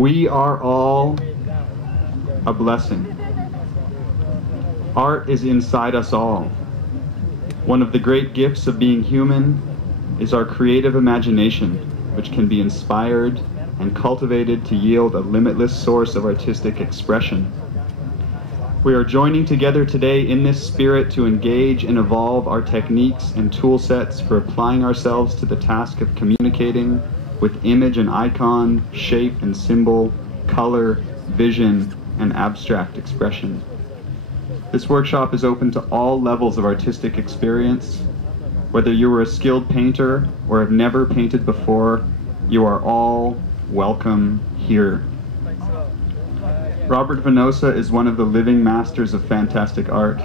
We are all a blessing. Art is inside us all. One of the great gifts of being human is our creative imagination, which can be inspired and cultivated to yield a limitless source of artistic expression. We are joining together today in this spirit to engage and evolve our techniques and tool sets for applying ourselves to the task of communicating with image and icon, shape and symbol, color, vision, and abstract expression. This workshop is open to all levels of artistic experience. Whether you are a skilled painter or have never painted before, you are all welcome here. Robert Venosa is one of the living masters of fantastic art.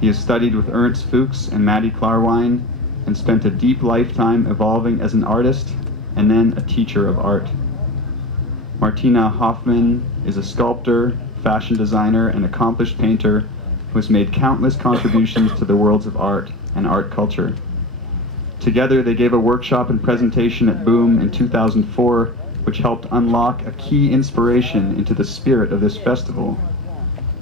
He has studied with Ernst Fuchs and Maddie Klarwein and spent a deep lifetime evolving as an artist and then a teacher of art. Martina Hofmann is a sculptor, fashion designer, and accomplished painter who has made countless contributions to the worlds of art and art culture. Together, they gave a workshop and presentation at Boom in 2004, which helped unlock a key inspiration into the spirit of this festival.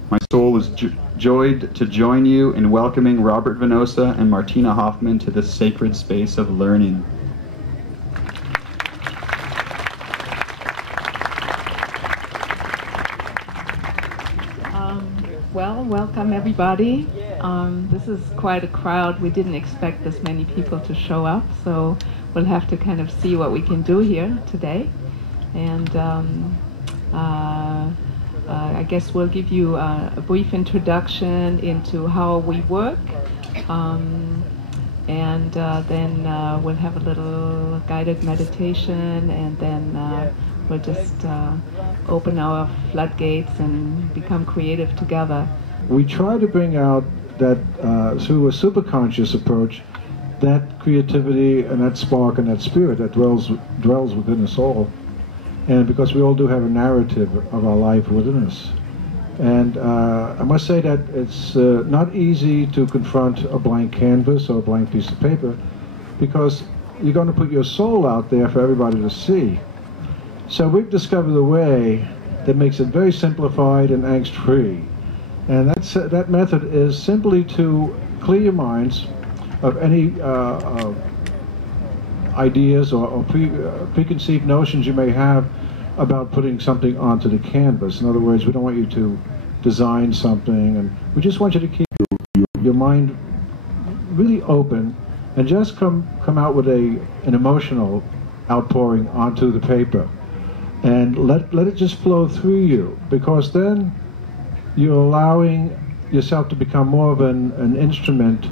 My soul is joyed to join you in welcoming Robert Venosa and Martina Hofmann to this sacred space of learning. Well, welcome everybody. This is quite a crowd. We didn't expect this many people to show up, so we'll have to kind of see what we can do here today. And I guess we'll give you a brief introduction into how we work, and then we'll have a little guided meditation, and then we'll just open our floodgates and become creative together. We try to bring out that, through a superconscious approach, that creativity and that spark and that spirit that dwells within us all. And because we all do have a narrative of our life within us. And I must say that it's not easy to confront a blank canvas or a blank piece of paper, because you're going to put your soul out there for everybody to see. So we've discovered a way that makes it very simplified and angst-free. And that method is simply to clear your minds of any ideas or preconceived notions you may have about putting something onto the canvas. In other words, we don't want you to design something, and we just want you to keep your mind really open and just come out with an emotional outpouring onto the paper. And let it just flow through you, because then you're allowing yourself to become more of an instrument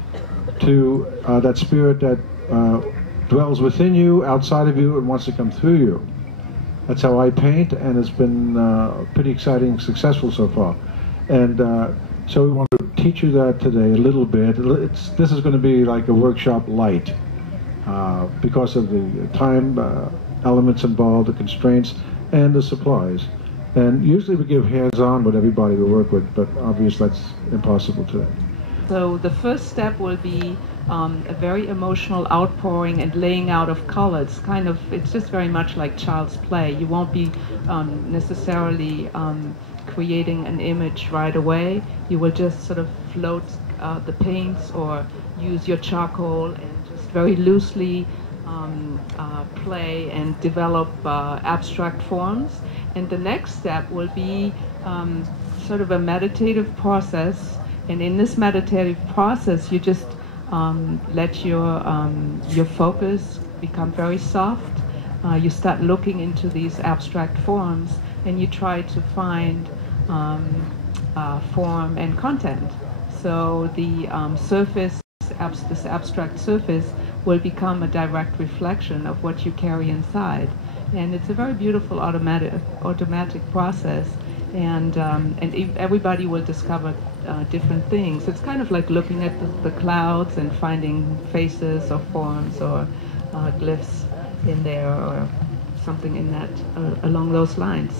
to that spirit that dwells within you, outside of you, and wants to come through you. That's how I paint, and it's been pretty exciting and successful so far. And so we want to teach you that today a little bit. This is going to be like a workshop light because of the time elements involved, the constraints, and the supplies. And usually we give hands-on with everybody we work with, but obviously that's impossible today. So the first step will be a very emotional outpouring and laying out of colors. It's just very much like child's play. You won't be necessarily creating an image right away. You will just sort of float the paints or use your charcoal and just very loosely play and develop abstract forms. And the next step will be sort of a meditative process. And in this meditative process, you just let your focus become very soft. You start looking into these abstract forms, and you try to find form and content. So the surface, this abstract surface, will become a direct reflection of what you carry inside. And it's a very beautiful automatic process. And everybody will discover different things. It's kind of like looking at the clouds and finding faces or forms or glyphs in there or something in that along those lines.